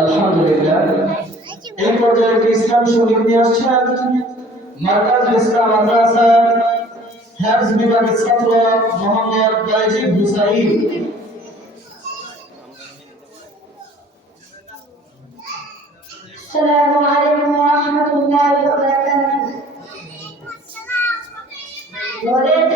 আলহামদুলিল্লাহ। এই পর্যায়ে একটি ইসলাম শরীফ নিয়ে আসছেন মার্কাজ ইসলাম মাদ্রাসা হ্যাবস বিভাগের ছাত্র মোহাম্মদ বাইজি হুসাইন। السلام عليكم ورحمة الله وبركاته ولد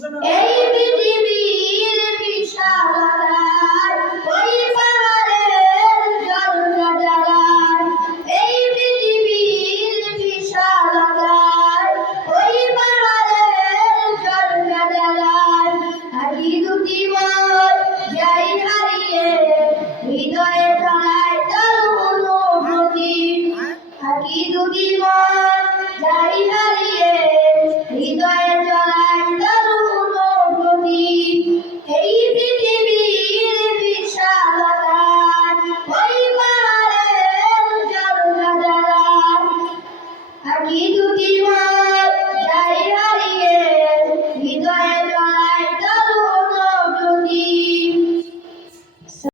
এই পৃথিবীর বিশালার ওই পাহাড়ের জলজালার এই পৃথিবীর বিশালার ওই পাহাড়ের জলজালার আজি দুটি মন যাই হারিয়ে হৃদয়ে থানায় তার অনুভূতি আজি দুটি মন যাই হারিয়ে